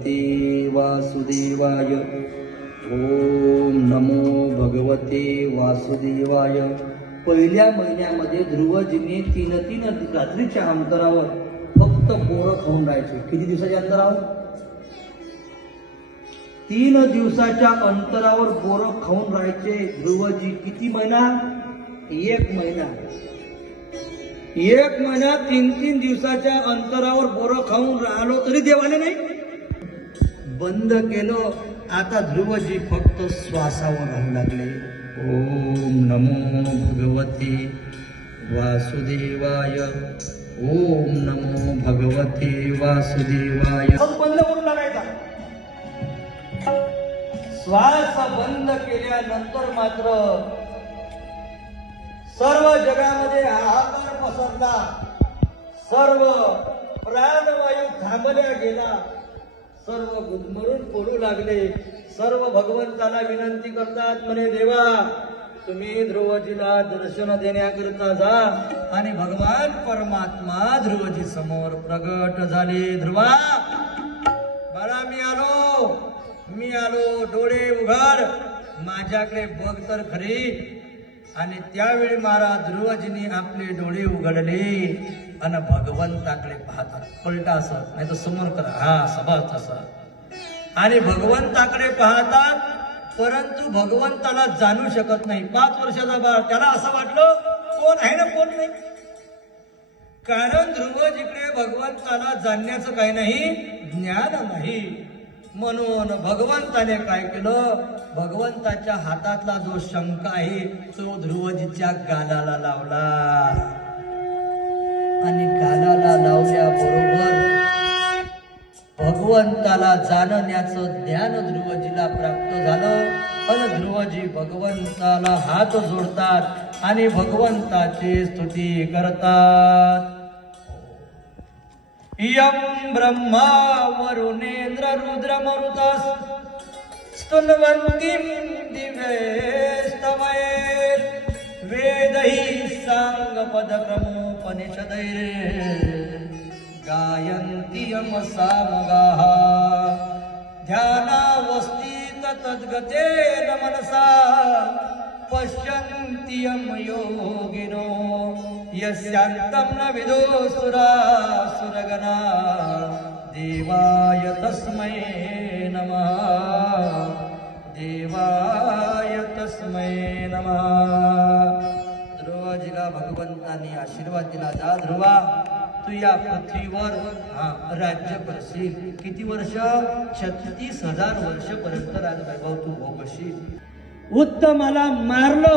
भगवते वासुदेवाय. ओम नमो भगवते वासुदेवाय. पहिल्या महिन्यामध्ये ध्रुवजीने तीन रात्रीच्या अंतरावर फक्त बोरं खाऊन राहायचे. किती दिवसाच्या अंतरावर? 3 दिवसाच्या अंतरावर बोरं खाऊन राहायचे ध्रुवजी. किती महिना? 1 महिना. 1 महिना 3 दिवसाच्या अंतरावर बोरं खाऊन राहिलो तरी देवाने नाही बंद केलं. आता ध्रुवजी फक्त श्वासावर राहू लागले. ओम नमो भगवते वासुदेवाय. ओम नमो भगवते वासुदेवाय. बंद करून लागायचा. श्वास बंद केल्यानंतर मात्र सर्व जगामध्ये हाहाकार पसरला. सर्व प्राणवायू थांबल्या गेला. सर्व गुदमरून पडू लागले. सर्व भगवंताला विनंती करतात, म्हणे देवा तुम्ही ध्रुवजीला दर्शन देण्याकरता जा. आणि भगवान परमात्मा ध्रुवजी समोर प्रगट झाले. ध्रुवा बाळा मी आलो डोळे उघड, माझ्याकडे बघ तर खरी. आणि त्यावेळी महाराज ध्रुवजींनी आपले डोळे उघडले आणि भगवंताकडे पाहतात. पलटा असं नाही तर समोर करा, हा सभाच तसं. आणि भगवंताकडे पाहतात, परंतु भगवंताला जाणू शकत नाही. 5 वर्षाचा बाळ, त्याला असं वाटलं कोण आहे ना कोण नाही. कारण ध्रुवजीकडे भगवंताला जाणण्याचं काही नाही, ज्ञान नाही. म्हणून भगवंताने काय केलं, भगवंताच्या हातातला जो शंख आहे तो ध्रुवजीच्या गालाला लावला. आणि गालाला लावल्याबरोबर भगवंताला जाणण्याचं ज्ञान ध्रुवजीला प्राप्त झालं. आणि ध्रुवजी भगवंताला हात जोडतात आणि भगवंताची स्तुती करतात. यम ब्रह्मा वरुणेंद्र रुद्र मरुतस स्तुन्वन्तीं दिव्यैस्तवैर् वेदैः साङ्गपदक्रमोपनिषदैर् गायन्ति यम सामगाः ध्यानावस्थित तद्गतेन मनसा पश्यन्ति यम योगिनो यस्यान्तं न विदुसुरासुरगणा देवाय तस्मै नमः. देवाय तस्मै नमः. ध्रुवजीला भगवंतांनी आशीर्वाद दिला, जा ध्रुवा तू या पृथ्वीवर राज्य करशील. किती वर्ष? 36,000 वर्षपर्यंत राजवैभव तू भोगशील. उत्तमाला मारलं.